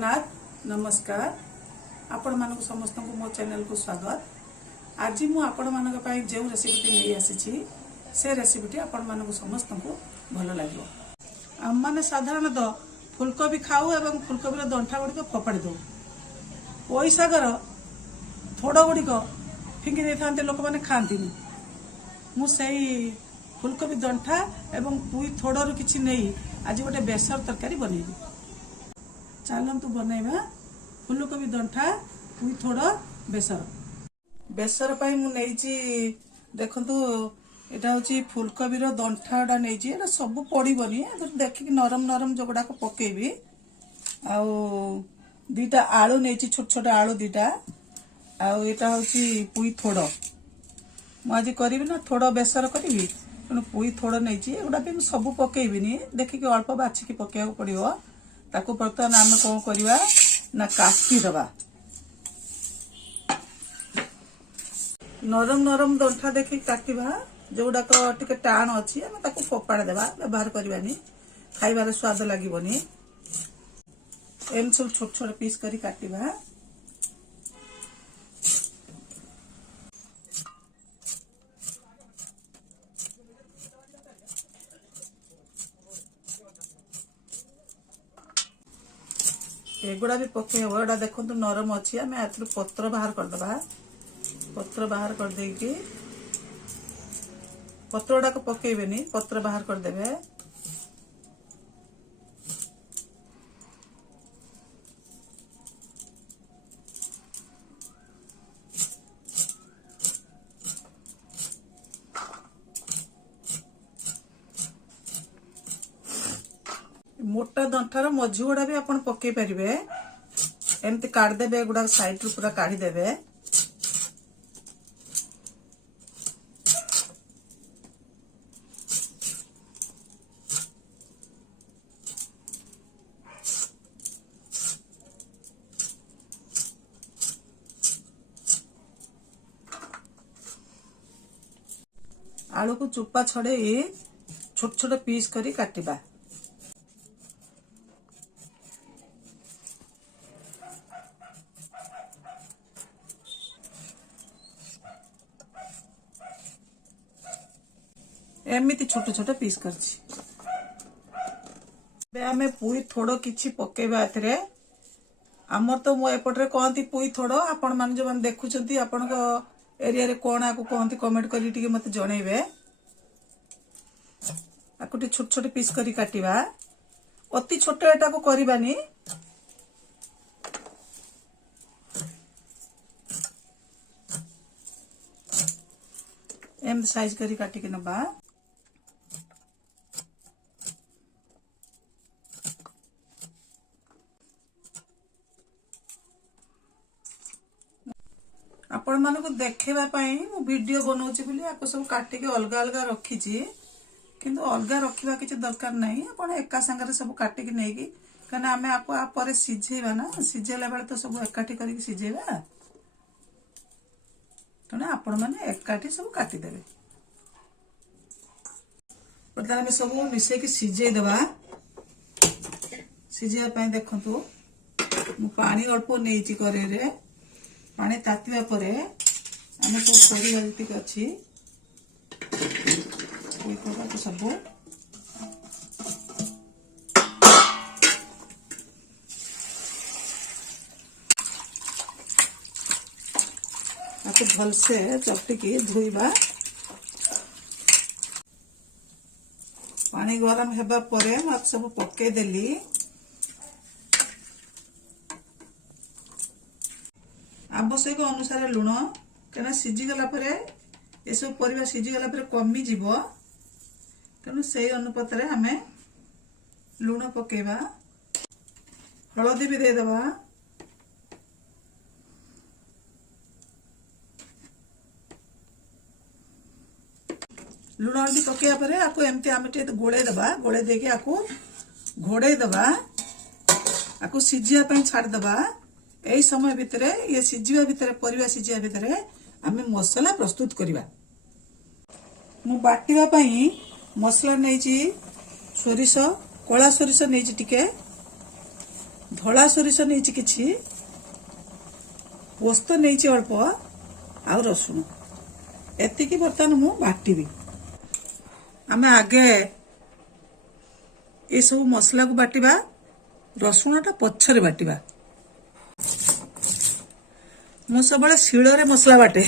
जगन्नाथ नमस्कार आपण मानक समस्त को मो चैनल को स्वागत। आज मु आपण मानक पई जे रेसिपी ले आसी से रेसिपी आपण मानक समस्त को भल लगे। आम मैंने साधारणतः फुलकोबी खाऊ एवं फुलकोबी दंठा गुड़िक फोपाड़ी दो। पोई सागर थोड़ गुड़िक फिंगी दे था लोक मैंने खाती मुझे फुलकोबी दंठा एवं पुई थोड़ू किसी नहीं आज गोटे बेसर तरकारी बनैबी। चलतु बनैबा फुलकोबी दंठा पुई थोड़ बेसर। बेसर पाई मु नेइची देखंतु एटा होची फुलकोबी रो दंठाटा नेइची। एटा सब पड़ीबनी देखि नरम नरम जोगुडा को पकेबी। आउ दीटा आलू नेइची छोट छोट आलू दीटा। आउ एटा होची पुई थोड़ मु आज करिबी ना थोड़ बेसर करिबी तेणु पुई थोड़ नहीं एगुड़ा भी सब पकेबिनी देखिक अल्प बाछिकी पकेया पड़ो। ताकू बर्तमान आम कौन करवा ना काटिदबा। नरम नरम दंठा देखी काटिबा जोगुड़ाक टिके टाण अच्छी आम ताकू फोपाड़ी देबा व्यवहार करवानी खाइबार स्वाद लगबनी। एम सब छोट छोट पीस करी काटिबा। एगुड़ा भी पके एटा देखो नरम अच्छी आम पत्र बाहर करदबा। पत्र बाहर कर देकी पत्र गुड़ाक पकेबेनी पत्र बाहर करदेबे। मोटा दंठार मझी गुड़ा भी आपण पकई पारे। एमती काढ़देबे गुड़ा साइड रू पूरा काढ़ीदेबे। आलू को चुपा छड़े छोट छोट पीस करी काटिबा। एमती छोट छोट पीस करछि। आमे पुई थोड़ किछि पकेबा एथरे। आमर तो मो एपटरे कहती पुई थोड़ आपण मान जो मान देखुछंती आपण को एरिया रे कोन आकु कहती कमेंट करी टिके मते जणैबे। आकुटी छोट छोट पीस करी काटिबा। अति छोट एटा को करबानी। एम साइज करी काटी के नबा। आपण मानको देखेबा पई मु वीडियो बनौछि बोली आपको सब काटी के अलग अलग रखीछि। किंतु अलग रखिबा किछि दरकार नहीं। आपण एका संगे सब काटी के नेकी कना हमें आपको आप पर सिझेबा ना सिझेला बेले तो सब एकाठी करी सिझेबा। तने आपण माने एकाठी सब काटी देबे। प्रथम में सब मिसे के सिझे देबा। सिझिया पई देखंतु मु पानी अल्प नेइछि करे रे। पानी तातिबा परे आमे तो परिवा जतिक अछि कोई को सब आपको भल से चपटिकी धोइबा। पानी गरम हेबा परे मत सब पके देली। आवश्यक अनुसार लुण कना सिझीगला परे ये सब परिवा सिझीगला परे कमी जीवो तेणु से अनुपात रे हमें लुण पकेबा। हळदी भी दे देबा। लुण हल्दी पकेया परे आको एमती आमे टे गोळे देबा। गोळे देके आको घोड़े देबा। आको सिझिया पई छाड़ देबा। एई समय भितरे ये सिझिबा भितरे परिवा सिझिया भितरे आमे मसला प्रस्तुत करिबा। मु बाटिबा पई मसला नेइची सोरिष कला सोरिष नेइची टिके धला सोरिष नहीं किछि पोस्त नहीं अल्प आ रसुण एतिकी बर्तमान मु बाटिबी आमे आगे ये सब मसला को बाटिबा रसुण टा पछरे बाटिबा मु सब शिଳରେ मसला बाटे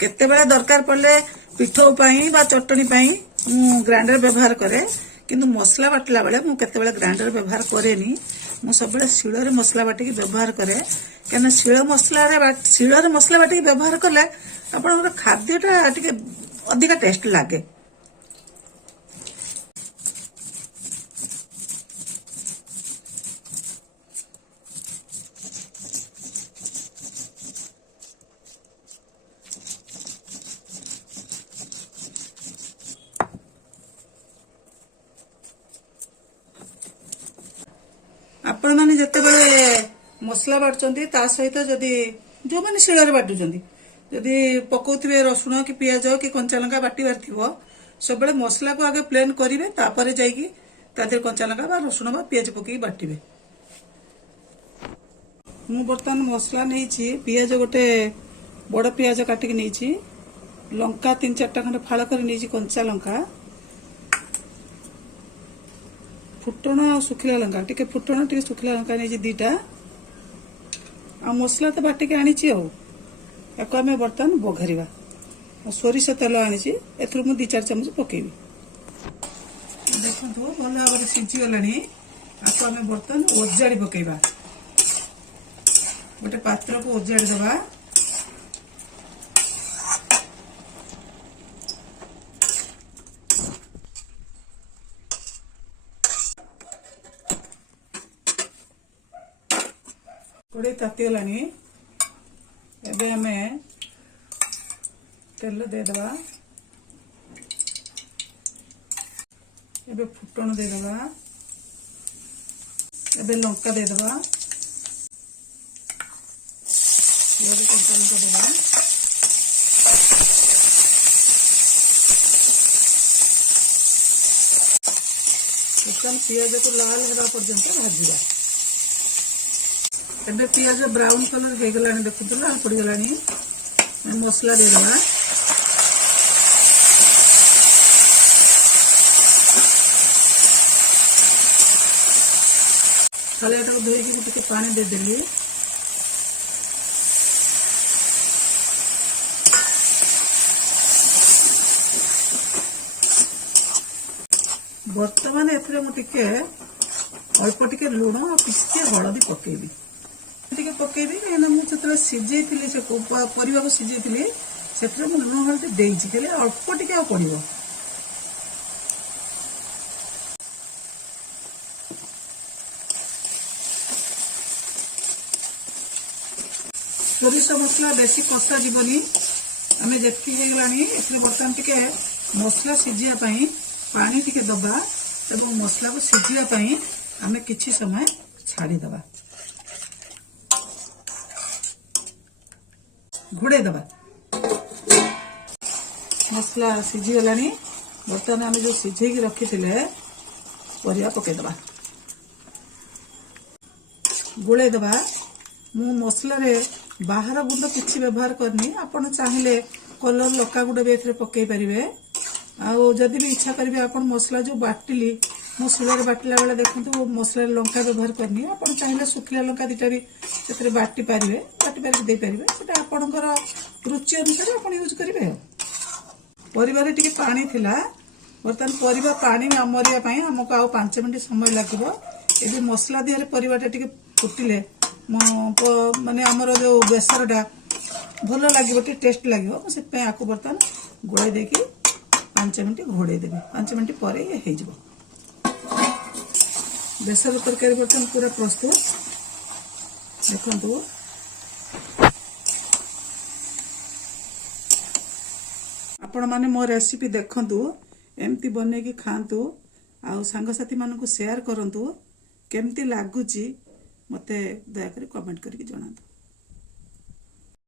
केते बेला दरकार पड़ले पिठो पाई बा चटनी पाई मु ग्राइंडर व्यवहार करे किंतु मसला बाटला बेले मु केते बेला ग्राइंडर व्यवहार करेनी मु सब शिଳରେ मसला बाटी व्यवहार करे कहना शिळ मसला बाटी व्यवहार कले आपन खाद्यटा टिके अधिक टेस्ट लागे आपण माने जते बेले मसला बाटचंती ता सहित जदी जो माने शिଳରେ बाटुचंती जदी पकोथिबे रसुण कि पियाज कि कंचा लंका बाटिबार थिबो सब बेले मसला को आगे प्लेन करिवे तापरे जाईकी तादे कंचा लंका बा रसुण बा पियाज पकी बाटिबे मु बर्तमान मसला नहींची पियाज गोटे बड़ पियाज काटिक नहींची लंका 3-4टा खंड फाळ कर नहींची कंचा लंका फुटण सुखिला लंका टिके फुटण टिके सुखिला लंका नहीं दीटा आ मसला तो बाटिके आनी याको आम बर्तमान बघारिबा सोरिष तेल आनी एथुर मु 2-4 चमच पकेबी देखो भल भाव सीझी गलानी आपको आम बर्तमान ओजाड़ी पकेबा गोटे पात्र को ओजाड़ी दबा कड़े ताती गलानी एबे आमे तेल देदबा एबे फुटण देदबा एबे लंका देदबा एबे कंचा लंका देबा एकदम पियाज को लाल होगा पर्यंत भाजिबा एबे पियाज ब्राउन कलर हो गला देखु लाल पड़ गला मसला देदेबा खाली धोईकी पानी देदेली बर्तमान एथरे मुझे अल्प टिके लुण और टिके हलदी पकेबी टिके पकेबी कहीं मुझे सीझे से परिवा को सीझे से लुण हलदी देइछि खाली अल्प टिके आ पड़िबो सोरिष मसला बेसी कषा जीवनी आम जी बर्तमान टिके मसला सीझा पानी टिके दबा एवं मसला को सीझा आम किछि समय छाड़ी दबा घोड़े दबा मसला सीझी गलानी बर्तमान आम जो सीझे रखी परिया पके दबा गोले दबा मु मसला रे बाहर गुंड किछि व्यवहार करनी आपण चाहिले कलर लका गुंड भी एथरे पकई परिबे जदि भी इच्छा करेंगे आप मसला जो बाटिली मो शिଳରେ बाटिला बेले देखो मसला लंका व्यवहार करनी आप चाहिए सुखिला लंका दीटा भी से बाटी पारे दे पारे से आपणकर रुचि अनुसार आप यूज करेंगे परिवार टिके पानी थिला बर्तमान परिवा पानी मरिया आमको आउ 5 मिनट समय लगे ये मसला दिहरे परिवाटा टिके फुटिले माने आमर जो बेसरटा भल लगे टेस्ट लगे से आपको बर्तमान गोड़े देकी 5 मिनट घोड़े देवे 5 मिनट पर ये हो बेसर तरकारी बर्तमान पूरा प्रस्तुत देखु आपण माने मो रेसिपी देखंतु एमती बनेकी खांतु आउ सांगसाथी मानकु शेयर करंतु केमती लागुची मते दया करी कमेंट करके जणातु।